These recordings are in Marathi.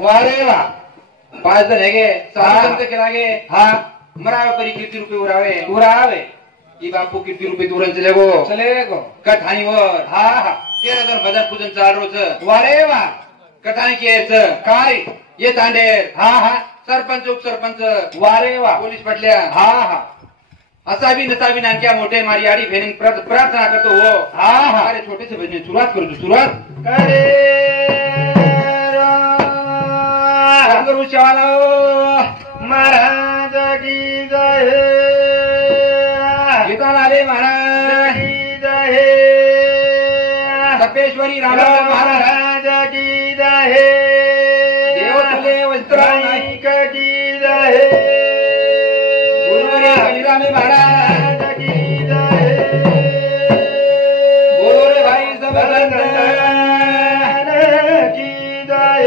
वारे वा 5 जण हेगे साधू केलागे हा मरावे परी किती रुपये उरावे उरावे ई बापू किती रुपये दूरन चले गो कठाणी वर हा हा 13,000 भजन पूजन चाल रोज वारे वा कठाणी केच काय ये तांडेर हा हा सरपंच उपसरपंच वारे वा पोलीस पटल्या हा हा असा भी नसा भी नानक्या मोठे मारी आडी फेरीन प्रार्थना करतो हो हा हा अरे छोटे से भजन सुरुवात करू सुरुवात करे करू चवाला महाराज की जय गीताला आले महाराज की जय तपेश्वरी रामराव महाराज महाराज की जय देव तुले वस्त्राई नाईक की जय गुरुवरे बलिरामे महाराज की जय बोलो रे भाई सब की जय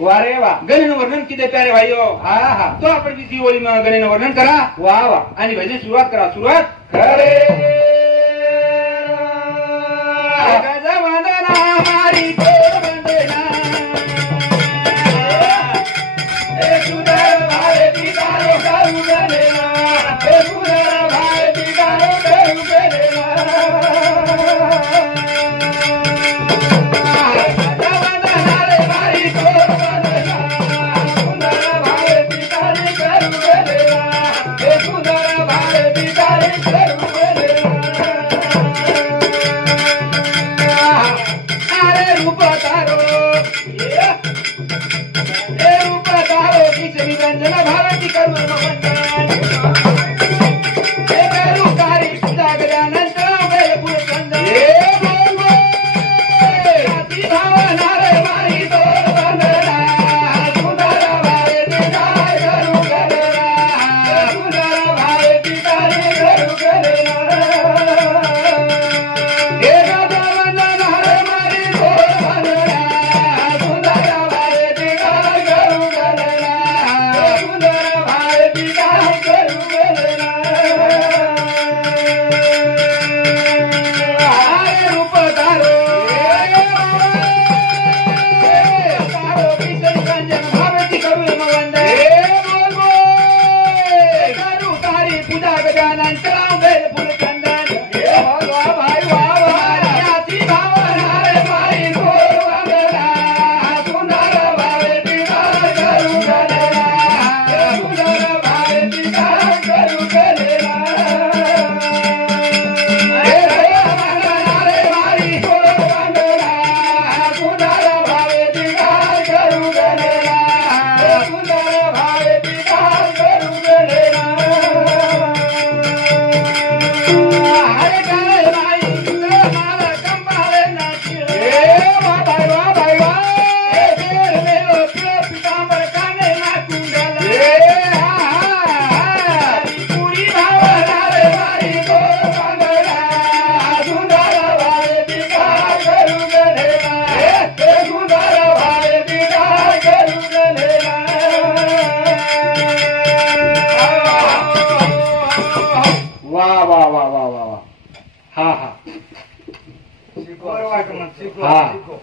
वारे वा गणेन वर्णन किती प्यारे भाईओ हा हा तो आपण किती ओळी गणेन वर्णन करा वा वा आणि भजन सुरुवात करा सुरुवात करे गजवंदना मारी तो वंदना ए सुंदर भारती तारो करू गणेना ए सुंदर भारती तारो करू गणेना Hey, हा हा बरं वाटलं मग. शिकलो, हा. शिकलो.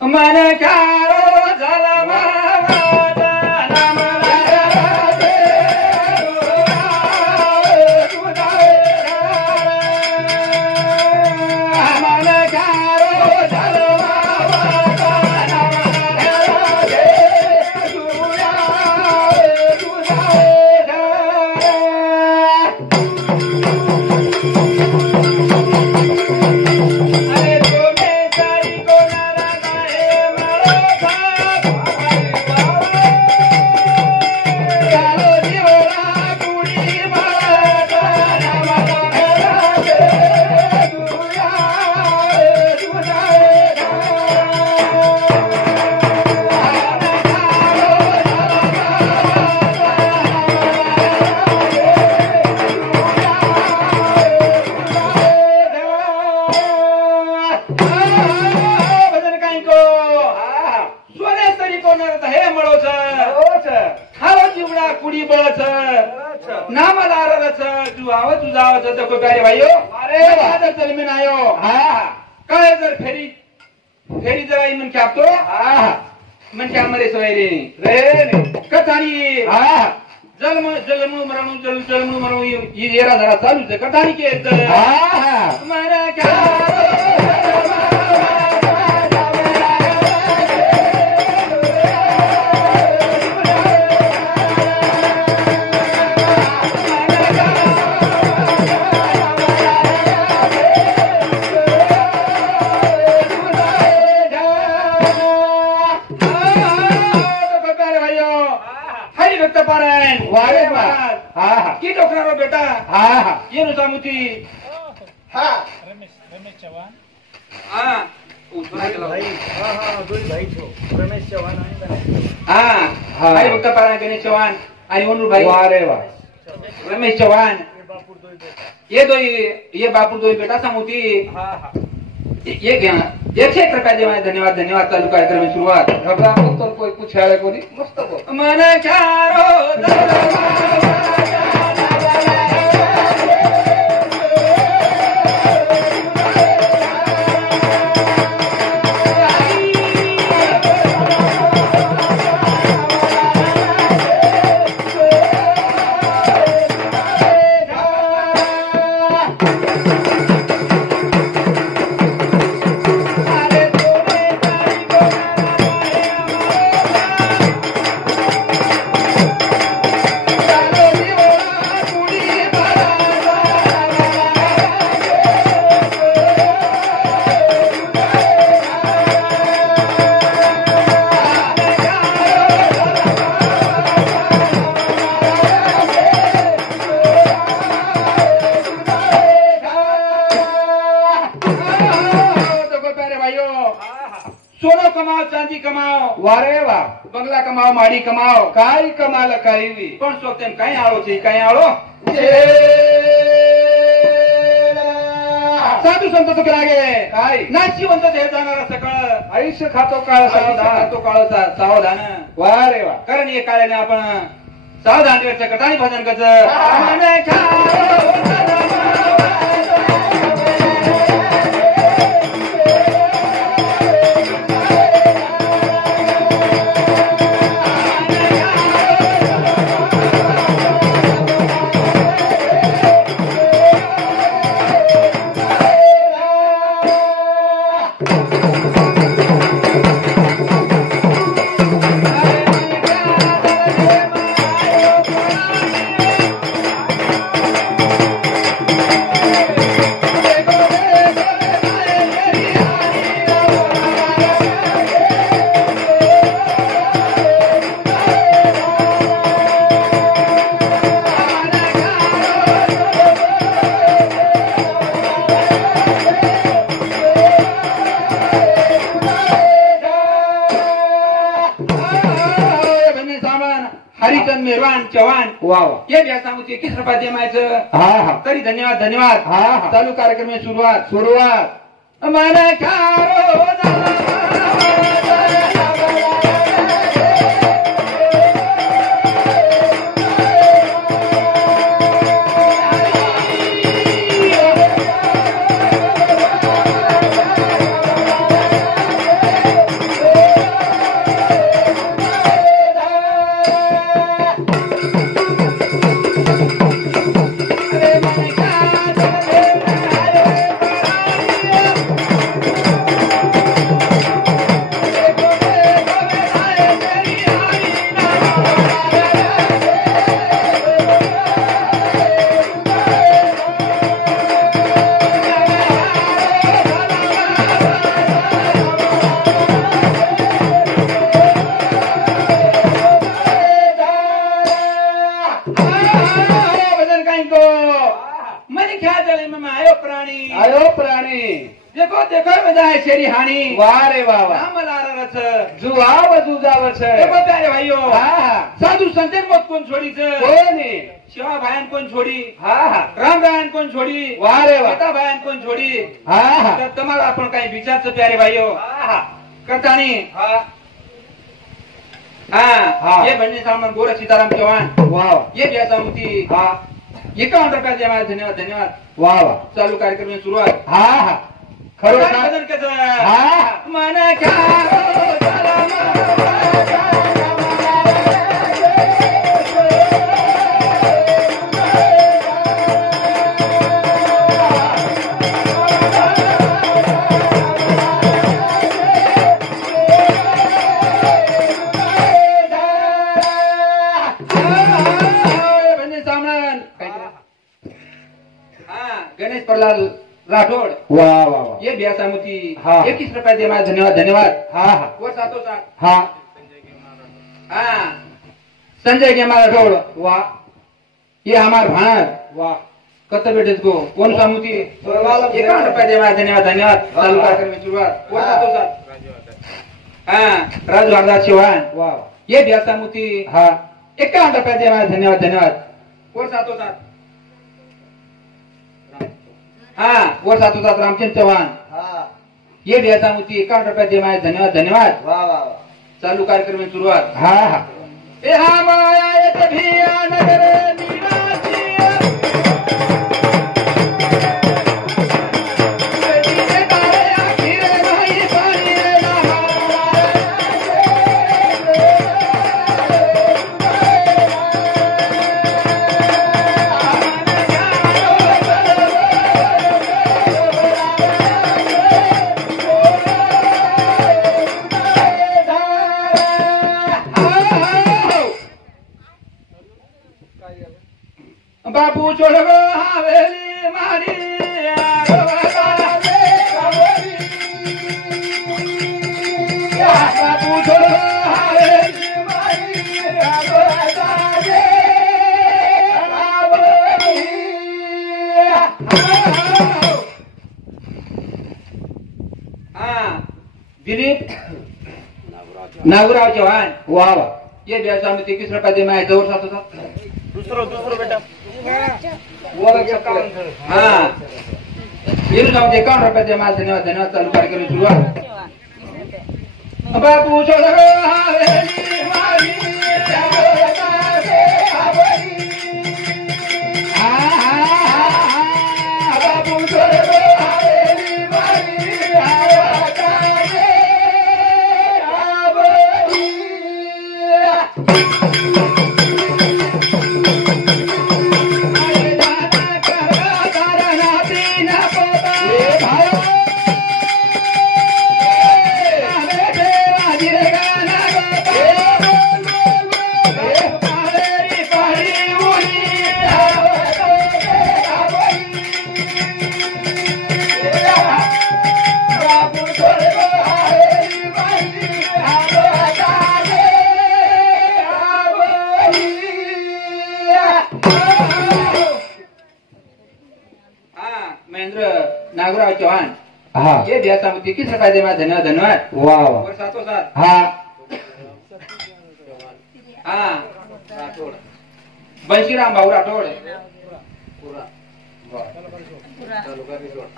मन ख्यारो झाला मावाचा नाम राजे तुझा मन ख्यारो झाला मावाचा नाम राजे तुझा अरे तुम्ही सारी कोणाला नाही मळोबा चालो जीवला कुडी माता नामाला राजे तुझा भजन काही को सोने तरी कोणाला हे मळोच खाव चिवडा कुडी बळच नामाला आरच तू आव तुझा आवाज तो काय भाईयो अरे वादर चल मी नायो काय जर फेरी फेरी जर आई मन क्यापतो मन क्या मरे सोयरे रे कथानी जन्म जन्म मरणू जन्म मरणू ही येरा जरा चालूच आहे कथानी के मरा क्या हरिभक्त पारायण वारे वा. की डोकरारो बेटा येनु सामुती रमेश चव्हाण हा भाई दोन भाई छो रमेश चव्हाण आणि गणेश चव्हाण. हरिभक्त पारायण गणेश चव्हाण आणि वनू भाई वारे वा. रमेश चव्हाण हे बापूर दोन बेटा. ये बापूर दोई बेटा सामुती ये घ्या 101 रुपया देवाने धन्यवाद धन्यवाद चालू कार्यक्रम में सुरुवात घबरा मत तर कोई पूछायला कोणी मस्त बोल. मन चारो सोनो कमाओ चांदी कमाओ वारे वा. बंगला कमाओ माड़ी कमाओ काय कमाल काही पण सोतेम काही आळो છે काही आळो साधू संत तुक लागे काय नाशिवंत हे जाणारा सकळ आयुष्य खातो काळ सावधान. तो काळचा सावधान वारे वा. कारण हे काळाने आपण सावधान वेळचं कटाणी भजन कच हरिचंद मेहरवान चव्हाण वा वा. ये भी सांगू 21 रुपया देमायचं हा तरी धन्यवाद धन्यवाद हा. चालू कार्यक्रम में सुरुवात सुरुवात. मन खारो प्राणी आयो प्राणी देखो देखो बजाय शेरी हाणी वाह रे वाह वाह नाम लारा रच जुआव जुजाव छे देखो प्यारे भाइयों हाँ हाँ साधु संतन मत कोण छोडी छ कोणी शिवा भायन कोण छोडी हाँ हाँ राम भायन कोण छोडी वाह रे वाह सीता भायन कोण छोडी हाँ हाँ तर तुम्हाला आपण काही विचारचं प्यारे भाइयों हाँ हाँ करतानी हाँ हाँ ये बनने सामान गोरा सीताराम चौहान वाह ये व्यासा होती हाँ 51 रुपया दे हमारे धन्यवाद धन्यवाद वाह वाह चालू कार्यक्रम में शुरुआत हाँ हाँ खरो ना भजन कसं हाँ मन क्या हो चला गणेश प्रहलाद राठौड़ वाह वाह वाह ये ब्यासा मोती हाँ। 21 रुपया दे हमारे धन्यवाद धन्यवाद हाँ हाँ वो सातों साथ हाँ हाँ संजय के हमारा राठौड़ वाह ये हमारे भाण वाह कत्तर बेटे को कौन सा मोती 51 रुपया दे हमारे धन्यवाद धन्यवाद चालू कार्यक्रम में शुरुआत वो सातों साथ हाँ राजू हरदास चौहान वाह ये ब्यासा मोती हाँ 51 रुपया दे हमारे धन्यवाद धन्यवाद वो सातों साथ हाँ वो सातों साथ रामचंद्र चौहान हाँ ये ब्यासा मोती 51 रुपया दे हमारे धन्यवाद धन्यवाद वाह वाह चालू कार्यक्रम में शुरुआत हाँ हाँ ए हम आए तभिया नगर निवासी बेटी तारे आखिर नहीं पानी बापू छोड़ गो हवेली मारी बापू छोड़ गो हवेली मारी दिलीप नागुराव चौहान वाह वाह ये व्यवसाय में 21 रुपया दे मैं जवळ साथ होता दुसरं बेटा हाँ ये जाऊँ 51 रुपया दे मैं धन्यवाद धन्यवाद चालू कार्यक्रम शुरुआत बापू छोड़ गो हवेली मारी बापू छोड़ गो हवेली मारी महेंद्र नागुराव चौहान हाँ ये व्यासा में 21 रुपया दे मैं धन्यवाद धन्यवाद वाह वाह और साथों साथ हाँ हाँ बंशीराम बाबू राठौड़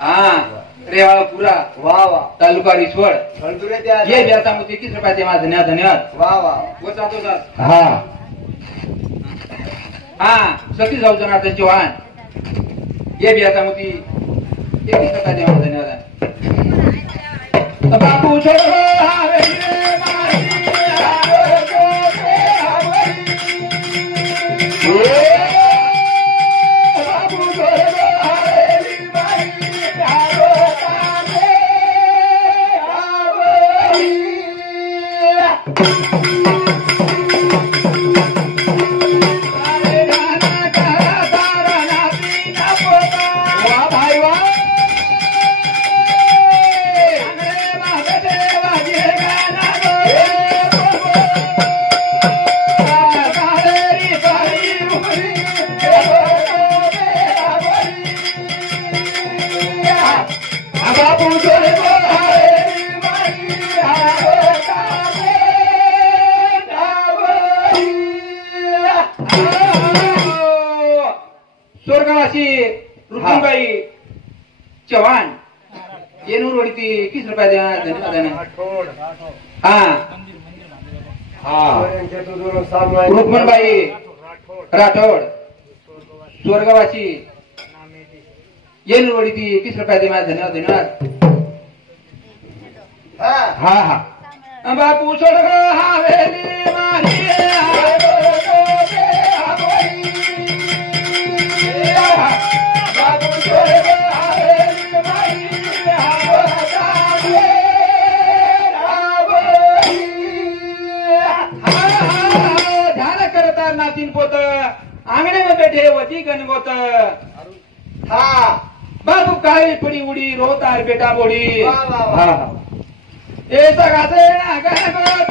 हाँ रेवाड़ा पूरा वाह वाह तालुका रिसवड़ खंडुरे त्या ये व्यासा में 21 रुपया दे मैं धन्यवाद धन्यवाद वाह वाह वो साथों साथ हाँ हाँ सतीश भाऊ जनार्दन चौहान ये व्यासा में 21 रुपया दे मैं धन्यवाद बापू छोड़ो हवेली मारी बापू छोड़ो हवेली वाह भाई वाह बापू छोरे को हवेली माई स्वर्गवासी रुक्मिणबाई चव्हाण येनूर वडीती 20 रुपये द्या धन्यवाद राठोड हा रुक्मिणबाई राठोड स्वर्गवासी येनूर वडीती 20 रुपये द्या धन्यवाद धन्यवाद हा हा बापू स्वर्ग हवेली माही ध्यान करता नातीन पोत अंगणेमध्ये ठेवती गणगोत बाबू काळी पडी उडी रोतार बेटा बोडी ए सगाचे ना गणगोत